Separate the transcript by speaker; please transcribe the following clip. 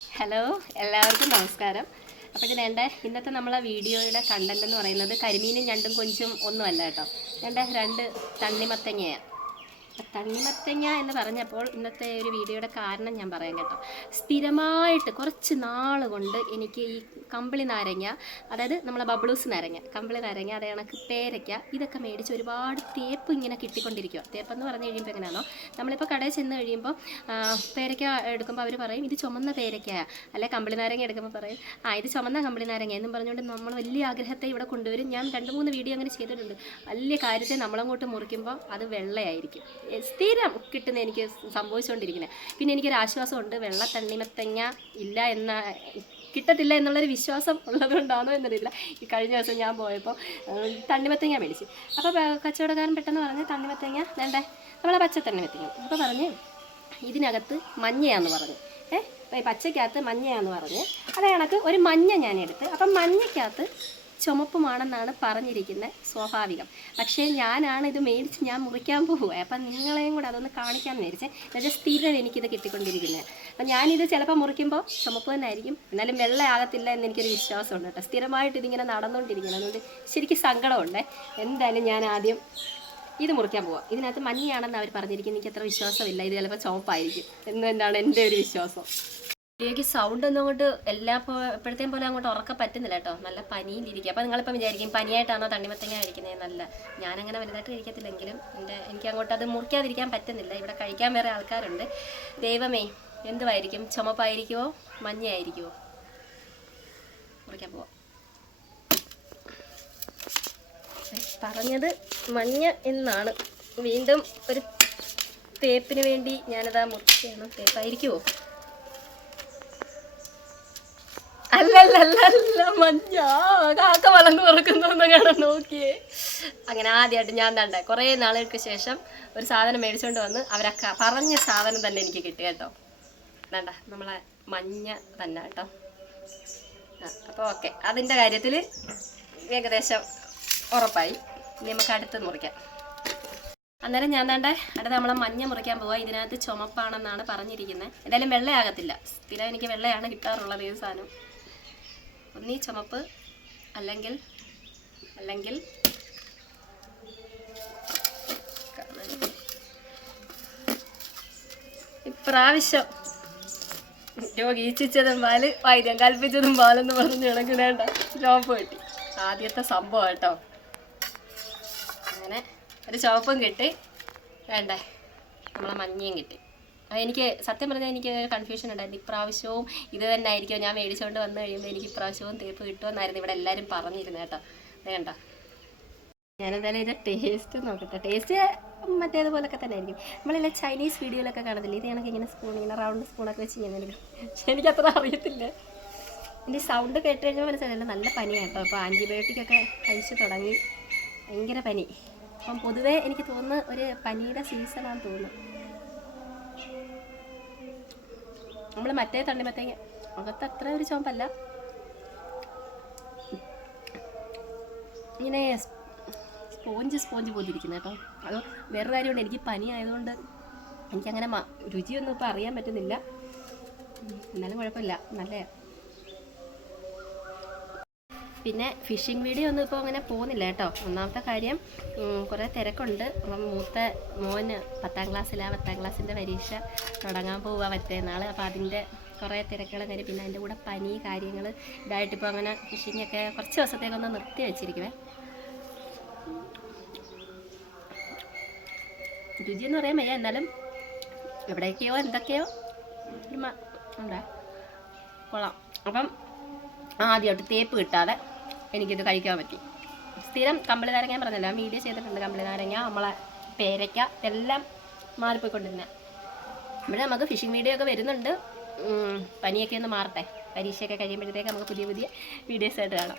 Speaker 1: Hello എല്ലാവർക്കും നമസ്കാരം. അപ്പോൾ ഇത് എന്റെ ഇന്നത്തെ നമ്മളെ വീഡിയോയുടെ കണ്ടന്റ് എന്ന് പറയുന്നത് കരിമീനും ഞണ്ടും കൊഞ്ചും ഒന്നുമല്ല കേട്ടോ. എന്റെ രണ്ട് തണ്ണിമത്തങ്ങയാണ്. തണ്ണിമത്തങ്ങ എന്ന് പറഞ്ഞപ്പോൾ ഇന്നത്തെ ഒരു വീഡിയോയുടെ കാരണം ഞാൻ പറയാം കേട്ടോ. സ്ഥിരമായിട്ട് കുറച്ച് നാൾ കൊണ്ട് എനിക്ക് ഈ കമ്പിളി നാരങ്ങ അതായത് നമ്മളെ ബബ്ലൂസ് നാരങ്ങ കമ്പിളി നാരങ്ങ അതേ കണക്ക് പേരയ്ക്ക ഇതൊക്കെ മേടിച്ച് ഒരുപാട് തേപ്പ് ഇങ്ങനെ കിട്ടിക്കൊണ്ടിരിക്കുക തേപ്പെന്ന് പറഞ്ഞു കഴിയുമ്പോൾ എങ്ങനെയാണോ നമ്മളിപ്പോൾ കടയിൽ ചെന്ന് കഴിയുമ്പോൾ പേരയ്ക്ക എടുക്കുമ്പോൾ അവർ പറയും ഇത് ചുമന്ന പേരയ്ക്കയാ. അല്ലെ കമ്പിളി നാരങ്ങ എടുക്കുമ്പോൾ പറയും ആ ഇത് ചുമന്ന കമ്പിളി നാരങ്ങ. എന്നും പറഞ്ഞുകൊണ്ട് നമ്മൾ വലിയ ആഗ്രഹത്തെ ഇവിടെ കൊണ്ടുവരും. ഞാൻ രണ്ട് മൂന്ന് വീഡിയോ അങ്ങനെ ചെയ്തിട്ടുണ്ട്. വലിയ കാര്യത്തെ നമ്മളങ്ങോട്ട് മുറിക്കുമ്പോൾ അത് വെള്ളയായിരിക്കും. സ്ഥിരം കിട്ടുന്ന എനിക്ക് സംഭവിച്ചുകൊണ്ടിരിക്കുന്നത് പിന്നെ എനിക്കൊരു ആശ്വാസമുണ്ട് വെള്ള തണ്ണിമത്തങ്ങ ഇല്ല എന്ന കിട്ടത്തില്ല എന്നുള്ളൊരു വിശ്വാസം ഉള്ളതുകൊണ്ടാണോ എന്നറിയില്ല ഈ കഴിഞ്ഞ ദിവസം ഞാൻ പോയപ്പോൾ തണ്ണിമത്തങ്ങ മേടിച്ച്. അപ്പോൾ കച്ചവടക്കാരൻ പെട്ടെന്ന് പറഞ്ഞ് തണ്ണിമത്തങ്ങ വേണ്ടേ? നമ്മളെ പച്ച തണ്ണിമത്തങ്ങ അപ്പോൾ പറഞ്ഞ് ഇതിനകത്ത് മഞ്ഞയാന്ന് പറഞ്ഞു. ഏഹ് പച്ചയ്ക്കകത്ത് മഞ്ഞയാന്ന് പറഞ്ഞ് അതേ കണക്ക് ഒരു മഞ്ഞ ഞാൻ എടുത്ത് അപ്പം മഞ്ഞയ്ക്കകത്ത് ചുമപ്പുമാണെന്നാണ് പറഞ്ഞിരിക്കുന്നത് സ്വാഭാവികം. പക്ഷേ ഞാനാണ് ഇത് മേടിച്ച് ഞാൻ മുറിക്കാൻ പോകുക അപ്പം നിങ്ങളെയും കൂടെ അതൊന്ന് കാണിക്കാൻ മേടിച്ചേ എന്നുവെച്ചാൽ സ്ഥിരം എനിക്കിത് കിട്ടിക്കൊണ്ടിരിക്കുന്നത് അപ്പം ഞാനിത് ചിലപ്പോൾ മുറിക്കുമ്പോൾ ചുമപ്പ് തന്നെ ആയിരിക്കും. എന്നാലും വെള്ളയാകത്തില്ല എന്ന് എനിക്കൊരു വിശ്വാസമുണ്ട് കേട്ടോ. സ്ഥിരമായിട്ട് ഇതിങ്ങനെ നടന്നുകൊണ്ടിരിക്കുന്നത് അതുകൊണ്ട് ശരിക്കും സങ്കടമുണ്ട്. എന്തായാലും ഞാൻ ആദ്യം ഇത് മുറിക്കാൻ പോവാം. ഇതിനകത്ത് മഞ്ഞയാണെന്ന് അവർ പറഞ്ഞിരിക്കുന്നത് എനിക്ക് അത്ര വിശ്വാസമില്ല. ഇത് ചിലപ്പോൾ ചുവപ്പായിരിക്കും എന്ന് തന്നെയാണ് എന്റെ ഒരു വിശ്വാസം. വീഡിയോയ്ക്ക് സൗണ്ട് ഒന്നും അങ്ങോട്ട് എല്ലാ എപ്പോഴത്തെയും പോലെ അങ്ങോട്ട് ഉറക്ക പറ്റുന്നില്ല കേട്ടോ നല്ല പനിയിലിരിക്കുക അപ്പോൾ നിങ്ങളിപ്പം വിചാരിക്കും പനിയായിട്ടാണോ തണ്ണിമത്തങ്ങ കഴിക്കുന്നത് നല്ല ഞാനങ്ങനെ വലുതായിട്ട് കഴിക്കത്തില്ലെങ്കിലും എന്റെ എനിക്ക് അങ്ങോട്ട് അത് മുറിക്കാതിരിക്കാൻ പറ്റുന്നില്ല. ഇവിടെ കഴിക്കാൻ വേറെ ആൾക്കാരുണ്ട്. ദൈവമേ എന്തുമായിരിക്കും ചുമപ്പായിരിക്കുമോ മഞ്ഞയായിരിക്കുമോ മുറിക്കാൻ പോവാം. പറഞ്ഞത് മഞ്ഞ എന്നാണ്. വീണ്ടും ഒരു തേപ്പിന് വേണ്ടി ഞാനതാ മുറിക്കുകയാണ്. തേപ്പായിരിക്കുമോ അല്ലല്ലല്ല മഞ്ഞ. കാക്ക വളർന്നു പറക്കുന്നൊന്നും കാണാൻ നോക്കിയേ. അങ്ങനെ ആദ്യമായിട്ട് ഞാൻ തണ്ട കുറേ നാളുകൾക്ക് ശേഷം ഒരു സാധനം മേടിച്ചുകൊണ്ട് വന്ന് അവരൊക്കെ പറഞ്ഞ സാധനം തന്നെ എനിക്ക് കിട്ടി കേട്ടോ. വേണ്ട നമ്മളെ മഞ്ഞ തന്നെ കേട്ടോ. അപ്പോൾ ഓക്കെ അതിന്റെ കാര്യത്തിൽ ഏകദേശം ഉറപ്പായി. ഇനി നമുക്ക് അടുത്ത് മുറിക്കാം. അന്നേരം ഞാൻ താണ്ടെ അടുത്ത് നമ്മളെ മഞ്ഞ മുറിക്കാൻ പോവാ. ഇതിനകത്ത് ചുമപ്പാണെന്നാണ് പറഞ്ഞിരിക്കുന്നത് എന്തായാലും വെള്ളയാകത്തില്ല. സ്ഥിരം എനിക്ക് വെള്ളയാണ് കിട്ടാറുള്ളത് ഈ സാധനം. ഒന്നീ ചുമപ്പ് അല്ലെങ്കിൽ അല്ലെങ്കിൽ ഇപ്രാവശ്യം രോഗി ഈച്ചിച്ചതും പാൽ വൈദ്യം കൽപ്പിച്ചതും പാലെന്ന് പറഞ്ഞ് ഇണങ്ങിടേണ്ട ചുവപ്പ് കിട്ടി. ആദ്യത്തെ സംഭവം കേട്ടോ. അങ്ങനെ ഒരു ചുവപ്പും കിട്ടി. വേണ്ടേ? നമ്മളെ മഞ്ഞയും കിട്ടി. എനിക്ക് സത്യം പറഞ്ഞാൽ എനിക്ക് കൺഫ്യൂഷൻ ഉണ്ടായിരുന്നു. ഇപ്രാവശ്യവും ഇത് തന്നെ ആയിരിക്കും ഞാൻ മേടിച്ചുകൊണ്ട് വന്നു കഴിയുമ്പോൾ എനിക്ക് ഇപ്രാവശ്യവും തേപ്പ് കിട്ടുമെന്നായിരുന്നു ഇവിടെ എല്ലാവരും പറഞ്ഞിരുന്നത് കേട്ടോ. വേണ്ട ഞാനെന്തായാലും ഇതിന്റെ ടേസ്റ്റ് നോക്കട്ടെ. ടേസ്റ്റ് മറ്റേതുപോലൊക്കെ തന്നെ ആയിരിക്കും നമ്മളെല്ലാം ചൈനീസ് വീഡിയോയിലൊക്കെ കാണത്തില്ല? ഇത് കണക്ക് ഇങ്ങനെ സ്പൂൺ ഇങ്ങനെ റൗണ്ട് സ്പൂണൊക്കെ വെച്ച് ഇങ്ങനെ പക്ഷേ എനിക്കത്ര അറിയത്തില്ല. എന്റെ സൗണ്ട് കേട്ട് കഴിഞ്ഞാൽ മനസ്സിലായില്ല നല്ല പനിയാണ് കേട്ടോ. അപ്പോൾ ആന്റിബയോട്ടിക് ഒക്കെ കഴിച്ച് തുടങ്ങി. ഭയങ്കര പനി. അപ്പം പൊതുവേ എനിക്ക് തോന്നുന്നു ഒരു പനിയുടെ സീസണാണെന്ന് തോന്നുന്നു. നമ്മൾ മറ്റേ തണ്ണിമത്തേങ്ങ അകത്ത് അത്ര ഒരു ചോമ്പല്ല ഇങ്ങനെ സ്പോഞ്ച് സ്പോഞ്ച് പോയിരിക്കുന്നത് കേട്ടോ. അത് വേറൊരു കാര്യമുണ്ട്. എനിക്ക് പനി ആയതുകൊണ്ട് എനിക്കങ്ങനെ രുചിയൊന്നും ഇപ്പോൾ അറിയാൻ പറ്റുന്നില്ല. എന്നാലും കുഴപ്പമില്ല. നല്ല പിന്നെ ഫിഷിംഗ് വീഡിയോ ഒന്നും ഇപ്പോൾ അങ്ങനെ പോകുന്നില്ല കേട്ടോ. ഒന്നാമത്തെ കാര്യം കുറേ തിരക്കുണ്ട്. അപ്പം മൂത്ത മോന് പത്താം ക്ലാസ്സിലാണ് പത്താം ക്ലാസ്സിന്റെ പരീക്ഷ തുടങ്ങാൻ പോവുക നാൾ അപ്പോൾ അതിന്റെ കുറേ തിരക്കുകൾ കാര്യം പിന്നെ അതിന്റെ കൂടെ പനി കാര്യങ്ങൾ ഇതായിട്ടിപ്പോൾ അങ്ങനെ ഫിഷിങ്ങൊക്കെ കുറച്ച് ദിവസത്തേക്കൊന്ന് നിർത്തി വെച്ചിരിക്കുവേ. രുചിയെന്ന് പറയാൻ വയ്യ. എന്നാലും എവിടേക്കെയോ എന്തൊക്കെയോ ഉണ്ടാ കൊള്ളാം. അപ്പം ആദ്യമായിട്ട് തേപ്പ് കിട്ടാതെ എനിക്കിത് കഴിക്കാൻ പറ്റി. സ്ഥിരം കമ്പിളി നാരങ്ങ ഞാൻ പറഞ്ഞല്ലോ വീഡിയോ ചെയ്തിട്ടുണ്ട് കമ്പിളി നാരങ്ങ നമ്മളെ പേരയ്ക്ക എല്ലാം മാറിപ്പോയിക്കൊണ്ടിരുന്നത് ഇവിടെ നമുക്ക് ഫിഷിംഗ് വീഡിയോ ഒക്കെ വരുന്നുണ്ട്. പനിയൊക്കെ ഒന്ന് മാറട്ടെ. പരീക്ഷയൊക്കെ കഴിയുമ്പോഴത്തേക്ക് നമുക്ക് പുതിയ പുതിയ വീഡിയോസ് ആയിട്ട് കാണാം.